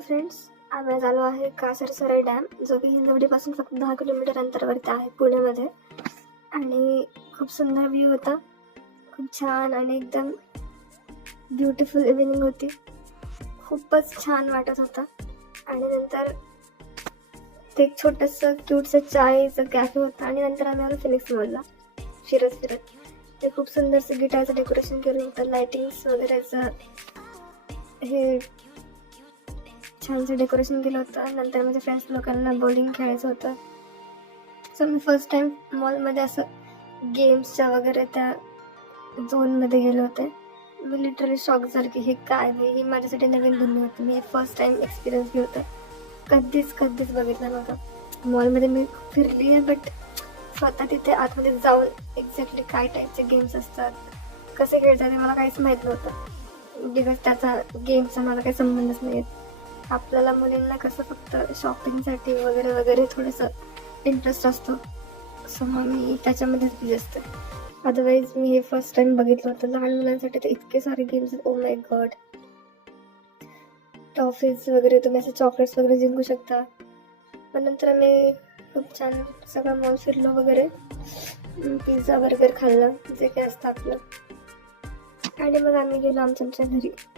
Friends, आम्ही आज आलो आहे कासरसराई डॅम, जो की हिंजवडीपासून फक्त 10 किलोमीटर अंतरावरती आहे पुण्यामध्ये. आणि खूप सुंदर व्ह्यू होता, खूप छान आणि एकदम ब्युटिफुल इव्हिनिंग होती. खूपच छान वाटत होतं. आणि नंतर ते एक छोटंसं क्यूटचं चायचं कॅफे होतं आणि नंतर आम्ही आलो फिनिक्स मॉलला फिरत. ते खूप सुंदरसं गिटारचं डेकोरेशन केलं होतं, लायटिंग्स वगैरेचं हे छानसं डेकोरेशन केलं होतं. नंतर माझ्या फ्रेंड्स लोकांना बॉलिंग खेळायचं होतं. सो मी फर्स्ट टाईम मॉलमध्ये असं गेम्सच्या वगैरे त्या झोनमध्ये गेले होते. मी लिटरली शॉक झाले की हे काय आहे, ही माझ्यासाठी नवीन दुनिया होती. मी फर्स्ट टाईम एक्सपिरियन्स घेत होतं. कधीच बघितलं नव्हतं. मॉलमध्ये मी फिरली आहे, बट स्वतः तिथे आतमध्ये जाऊन एक्झॅक्टली काय टाईपचे गेम्स असतात, कसे खेळतात, हे मला काहीच माहीत नव्हतं. बिकॉज त्याचा गेमचा मला काही संबंधच नाही. आपल्याला मुलींना कसं फक्त शॉपिंगसाठी वगैरे थोडंसं इंटरेस्ट असतो. सो मग मी त्याच्यामध्येच बिझी असते. अदरवाईज मी हे फर्स्ट टाईम बघितलं होतं. लहान मुलांसाठी तर इतके सारे गेम्स आहेत, ओ माय गॉड. टॉफीज वगैरे, तुम्ही असे चॉकलेट्स वगैरे जिंकू शकता. पण नंतर आम्ही खूप छान सगळं मॉल फिरलो वगैरे, पिझ्झा बर्गर खाल्लं, जे काय असतं आपलं. आणि मग आम्ही गेलो आमच्या घरी.